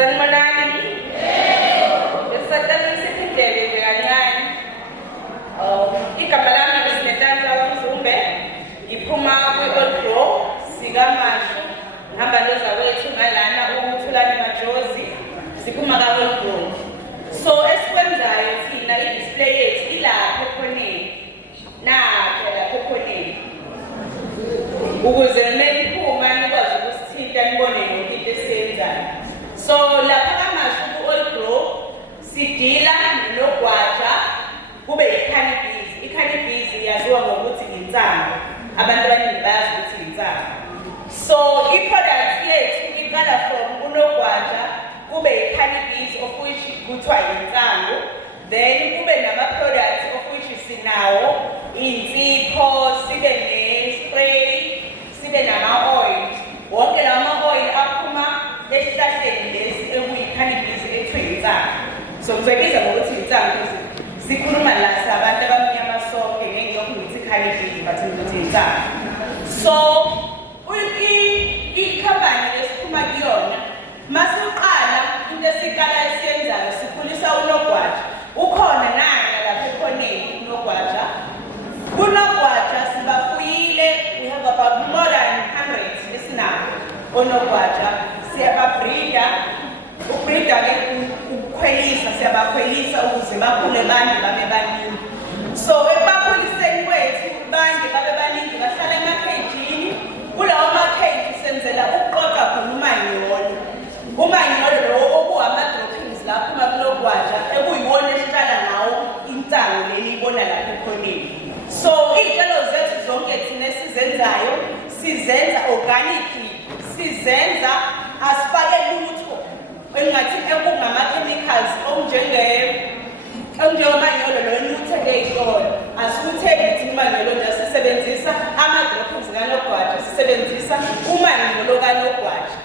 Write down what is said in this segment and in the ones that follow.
Sanibonani. Ngisaqala isikindele nje kancane. Igama lami ngisinenhlanhla Mzumbe. Ngiphuma kwi-Old Grow sikaMashu. Ngihamba nozakwethu ngalana uThulani Majozi. Siphuma ka-Old Grow. So esikwenzayo thina i-display yethu ilapha ekhoneni. Nakho lapha ekhoneni. Ukuze meniphuma nikwazi ukusithinta nibone yonke into esiyenzayo. So lapha kaMashu ku-Old Grow sidila nogwaja kube i-cannabis. I-cannabis yaziwa ngokuthi insangu. Abantu abaningi bayazi ukuthi insangu. So i-product yethu iqala from unogwaja kube i-cannabis of which kuthiwa insangu. Then kube nama-products of which sinawo insipho, sibe ne-spray, sibe nama-oil. Wonke lawa ma-oil aphuma esihlahleni lesi ekuyi-cannabis ethiwa insangu. So ngizoyibiza ngokuthi insangu because sikhuluma la sabantu abamnyama sonke ngeke lokhu ngithi cannabis but ngizothi insangu. So i-company lesiphuma kuyona masiqala into esiqala esiyenzayo sikhulisa unogwaja. Ukhona nanga lapha ekhoneni unogwaja. Unogwaja sibafuyile, we have about more than 100 esinayo onogwaja. Siyababreeda, ubreeda-ke ukukhwelisa, siyabakhwelisa ukuze bakhule bande babe baningi. So ekubakhuliseni kwethu bande babe baningi bahlala emakhejini. Kulawo makheji senzela ukuqoqa khona umanyolo. Umanyolo lowo okuwama-droppings lapho kulogwaja ekuyiwona esitshala ngawo insangu leli ibona lapha ekhoneni. So iy'tshalo zethu zonke thina esizenzayo sizenza organically, sizenza asifake lutho engathi ekungama-chemicals okunjengomanyolo lo enuthe-ke ey'tolo. Asikutheni thina umanyolo nje sisebenzisa ama-droppings kanogwaja, sisebenzisa umanyolo kanogwaja.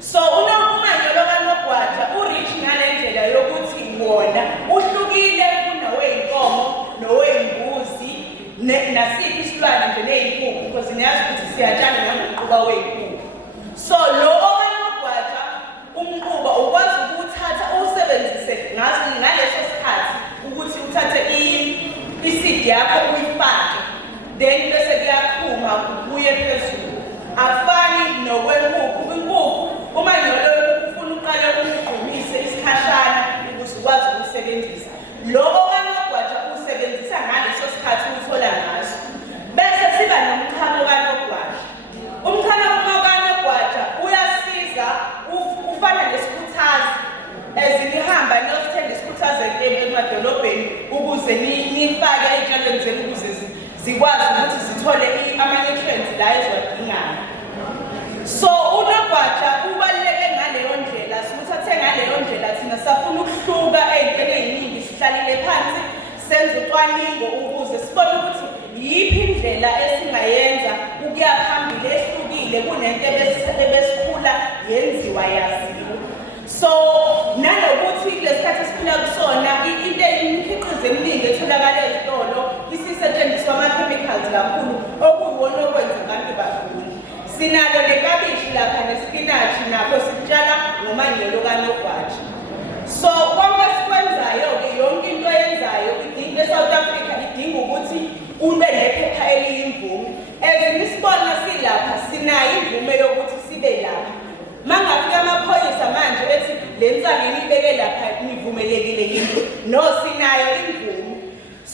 So umanyolo kanogwaja u-rich ngale ndlela yokuthi wona uhlukile kunowey'nkomo nowey'mbuzi nasiphi isilwane nje ney'nkukhu because niyazi ukuthi siyatshala nangomquba wey'nkukhu. So lo okanogwaja umquba ukwazi ukuwuthatha uwusebenzise ngaleso sikhathi ukuthi uthathe i-seed yakho uyifake then bese kuyaqhuma kuye phezulu. Afani nokwenkukhu. Inkukhu umanyolo ufuna uqale umgqumise isikhashana ukuze ukwazi ukusebenzisa. Lo okanogwaja usebenzisa ngaleso sikhathi uthola ngaso. Bese siba nomchamo kanogwaja. Umchamo kanogwaja uyasiza ufana nesikhuthazi ezinihamba niyothenga isikhuthazi emadolobheni ukuze nifake ey'tshalweni zenu ukuze zikwazi ukuthi zithole ama-nutrients la eziwadingayo. So unogwaja ubaluleke ngaleyo ndlela, siwuthathe ngaleyo ndlela thina safuna ukuhluka ey'ntweni ey'ningi sihlalile phansi senze ucwaningo ukuze sibone ukuthi yiphi indlela esingayenza ukuya phambili ehlukile kunento ebesikhula yenziwa yaziwa. So nanokuthi kulesikhathi esiphila kusona into imikhiqizo eminingi etholakala ezitolo isisetshenziswa ama-chemicals kakhulu okuyiwona okwenza abantu bagule. Sinalo nekabishi lapha nesipinashi nakho sikutshala ngomanyolo kanogwaja. So konke esikwenzayo-ke yonke into eyenzayo e-South Africa idinga ukuthi ube nephepha eliyimvume. Ezinye isibona silapha sinayo imvume yokuthi sibe lapha. Mangafika amaphoyisa manje ethi le nsangu niyibeke lapha nivumelekile yini? No, sinayo imvume.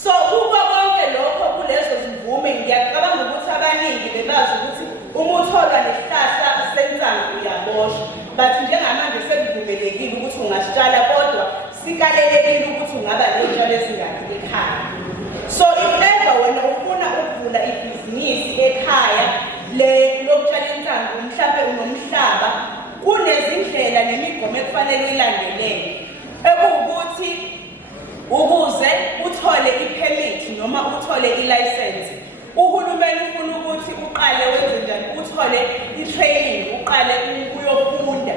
So kuko konke lokho kulezo zimvume ngiyacabanga ukuthi abaningi bebazi ukuthi uma uthola nesihlahla sensangu uyaboshwa. But njengamanje sekuvumelekile ukuthi ungasitshala kodwa sikalelekile ukuthi ungaba ney'tshalo ezingakhi ekhaya. So if ever wena ufuna ukuvula ibhizinisi ekhaya lokutshala insangu mhlampe unomhlaba kunezindlela nemigomo ekufanele uyilandelele ekuwukuthi ukuze uthole i-permit noma uthole i-license. Uhulumeni ufuna ukuthi uqale wenze njani uthole i-training uqale uyofunda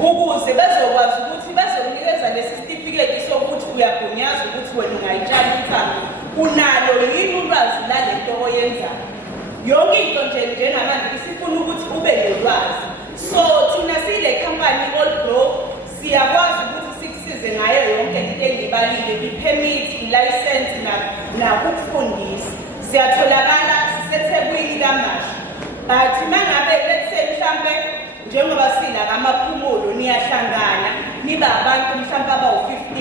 ukuze bezokwazi ukuthi bezokunikeza lesi certificate sokuthi uyagunyaza ukuthi wena ungayitshala insangu unalo yini ulwazi lalento oyenzayo. Yonke into nje njengamanje isifuna ukuthi ube nolwazi. So thina sile company Old Grow siyakwazi ukuthi sikusize ngayo yonke into engibalile, i-permit, i-license nakho ukufundisa. Siyatholakala siseThekwini kaMasha. But mangabe let's say mhlambe njengoba sina ngamaphumulo niyahlangana niba abantu mhlambe abawu-15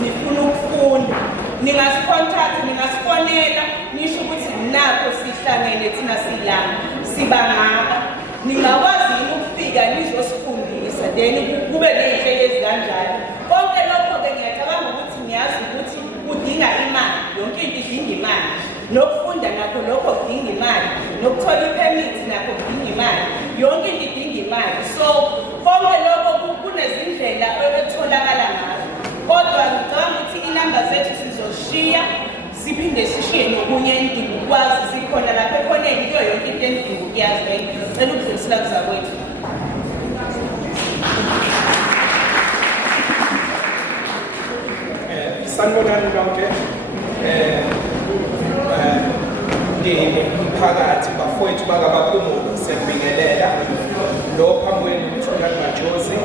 nifuna ukufunda, ningasicontact, ningasifonela nisho ukuthi nakho sihlangene thina silana sibangaka, ningakwazi yini ukufika nizosifundisa then kube ney'nhlelo ezikanjalo. Konke lokho-ke ngiyacabanga ukuthi niyazi ukuthi kudinga imali, yonke into idinga imali, nokufunda nakho lokho kudinga imali, nokuthola i-permit nakho kudinga imali, yonke into idinga imali. So konke lokho kunezindlela etholakala ngazo, kodwa ngicabanga ukuthi inamba zethu sizoshiya siphinde sishiye nokunye endinga ukwazi sikhona lapha ekhoneni kuyo yonke into endinga ukuyazi. Ngicela ukudlulisela kuzakwethu. Sanibonani lonke. Umphakathi bafowethu bakabaphumulo siyabingelela. Lo phambi kwenu uMthula Majozi,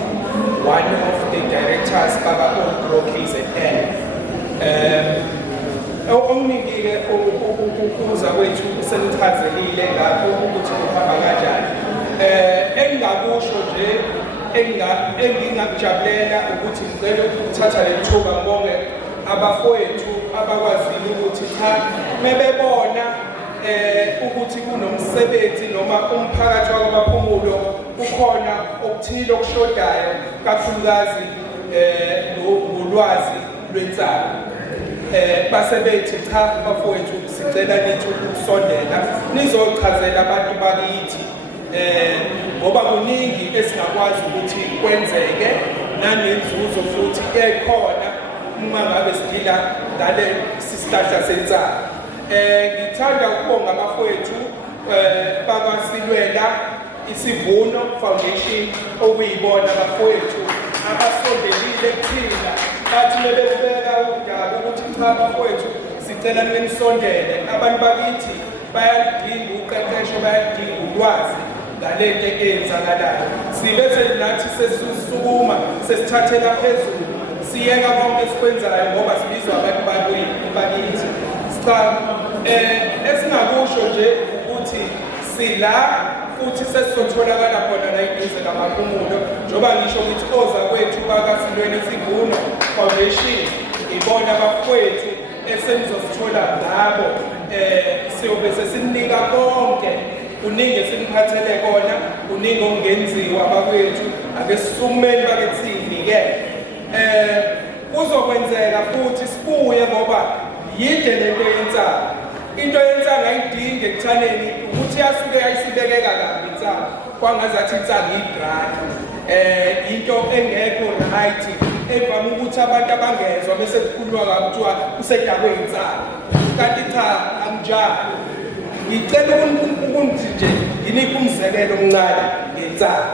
one of the directors baka-All KZN. Okuningi-ke uzakwethu usenichazelile ngakho ukuthi kuhamba kanjani. Engingakusho nje engingakujabulela ukuthi ngicela ukuthatha le thuba ngibonge abafowethu abakwazile ukuthi cha mebebona ukuthi kunomsebenzi noma umphakathi wakabaphumulo ukhona okuthile okushodayo kakhulukazi ngolwazi lwensangu. Basebethi cha bafowethu sicela nithi ukusondela nizochazela abantu bakithi ngoba kuningi esingakwazi ukuthi kwenzeke nanenzuzo futhi ekhona uma ngabe siphila ngale sihlahla sensangu. Ngithanda ukubonga abafowethu bakasilwela isivuno foundation okuyibona abafowethu abasondelile kuthina bathi bebebeka undaba ukuthi cha abafowethu sicela nisondele. Abantu bakithi bayadinga uqeqesho, bayadinga ulwazi ngalento eyenzakalayo. Sibese nathi sesisukuma sesithathela phezulu siyeka konke esikwenzayo ngoba sibizwa abantu bakithi. Esingakusho nje ukuthi sila futhi sesizotholakala khona la eduze kamaphumulo njengoba ngisho ukuthi ozakwethu bakasilweni isivuno foundation ibona abafowethu esenizosithola ngabo. Siyobe sesinika konke kuningi esiniphathele kona, kuningi okungenziwa abakwethu ake sisukumeni bakethini-ke. Kuzokwenzeka futhi sibuye ngoba yide lento yensangu. Into yensangu ayidingi ekuthaneni ukuthi yasuke yayisibekeka kabi insangu kwangazathi insangu idraga, into engekho right evame ukuthi abantu abangezwa bese kukhulunywa kabi kuthiwa usedakwe insangu, kanti cha anginjalo. Ngicela ukuthi nje nginike umzekelo omncane ngensangu.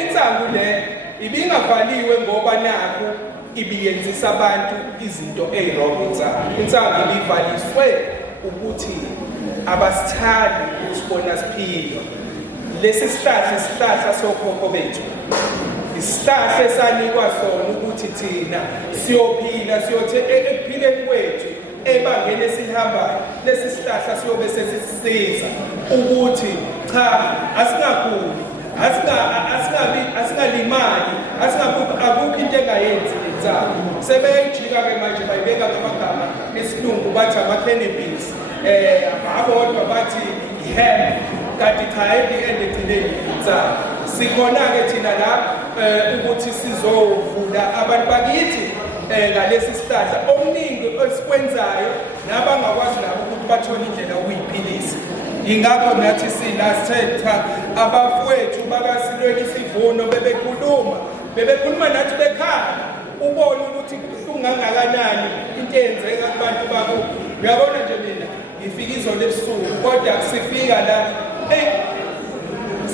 Insangu le ibingavaliwe ngoba nakho ibiyenzisa abantu izinto ezirong. Insangu ibivaliswe ukuthi abasithandi usibona siphila. Lesi sihlahla sokhokho bethu, isihlahla esanikwa sona ukuthi thina siyophila, siyothe ekuphileni kwethu ebangeni esihambayo. Lesi sihlahla siyobe sesisiza ukuthi cha asingaguli, asingalimali, akukho into engayenzi insangu. Sebeyijika-ke manje bayibeka ngamagama esilungu bathi ama-cannabis, abodwa bathi i-hemp, kanti cha end egcineni insangu. Sikhona-ke thina la ukuthi sizovula abantu bakithi ngalesi sihlahla okuningi esikwenzayo nabangakwazi nabo ukuthi bathole indlela okuyiphilisa. Ingakho nathi sithetha abafowethu bakasilweni isivuno bebekhuluma nathi bekhala ubone ukuthi kubuhlungu kangakanani into eyenzeka kubantu babo. Uyabona nje mina ngifika izolo ebusuku kodwa sifika la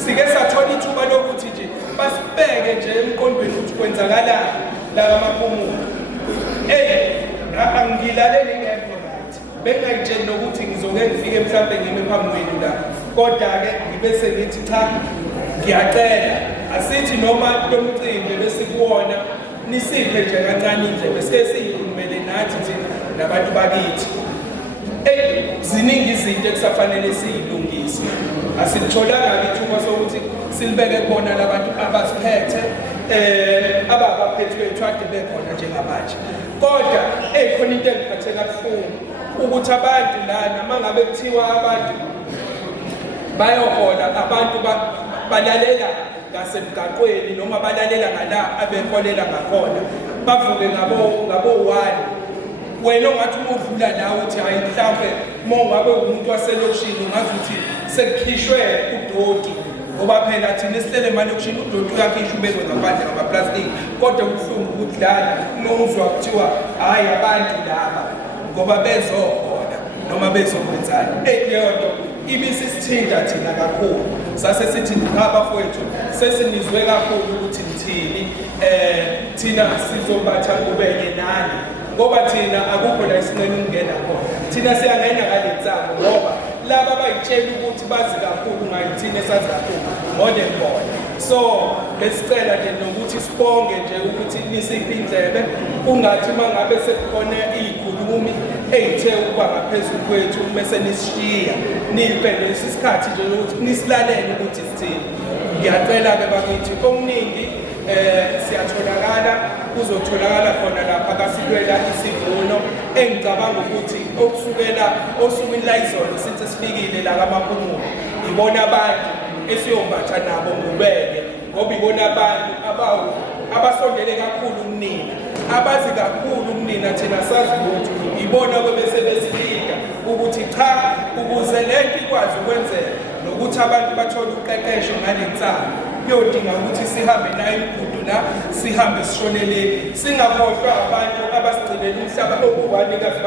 sike sathola ithuba lokuthi nje basibeke nje emqondweni ukuthi kwenzakalani la kamaphumulo. Angilaleli ngekho right, bengayitsheli nokuthi ngizoke ngifike mhlawumbe ngime phambi kwenu la, kodwa-ke ngibe sengithi cha ngiyacela asithi noma lo mcimbi besikuwona nisiphe nje kancane indlebe sesiyikhulumele nathi thina nabantu bakithi. Ziningi izinto ekusafanele siyilungise. Asilitholanga ithuba sokuthi silibeke khona labantu abasiphethe ababaphethe bethu ade bekhona njengamanje. Kodwa khona into engiphathe kabuhlungu ukuthi abantu lana mangabe kuthiwa abantu bayohola abantu balalela ngasemgaqweni noma balalela ngala abeholela ngakhona bavuke ngabo-1 wena ongathi uma udlula nawe uthi hayi mhlawumbe uma ungabe umuntu waselokishini ungazi ukuthi sekukhishwe udoti ngoba phela thina esihlele emalokishini udoti uyakhishwa ubekwe ngaphandle ngamaplastiki kodwa kubuhlungu ukuthi lana nomuzwa kuthiwa hhayi abantu laba ngoba bezohola noma bezokwenzani. Leyo nto ibisisithinta thina kakhulu sase sithi ngabafowethu sesinizwe kakhulu ukuthi nithini thina sizobatha ngubeke nani ngoba thina akukho la isinqeni ukungena khona. Thina siyangena ngalnsangu ngoba laba bayitshela ukuthi bazi kakhulu ngayo thina esazi kakhulu more than bona. So besicela nje nokuthi sibonge nje ukuthi nisiphe indlebe kungathi mangabe sekukhona izikhulumi ezithe ukuba ngaphezulu kwethu bese nisishiya nipele isikhathi nje ukuthi nisilalele ukuthi sithini. Ngiyacela-ke bakithi okuningi siyatholakala kuzotholakala khona lapha kasilwela isivuno engicabanga ukuthi okusukela osukwini layizolo sithi sifikile la kamaphumulo ibona abantu esiyombatha nabo ngubeke ngoba ibona abantu abasondele kakhulu kunina abazi kakhulu kunina thina sazi ukuthi ibona bese besilinda ukuthi cha ukuze lento ikwazi ukwenzeka nokuthi abantu bathole uqeqesho ngalnsangu kuyodinga ukuthi sihambe nayo imigudu la sihambe sishonele singakhohlwa abantu abasigcinela umhlaba okubanikazi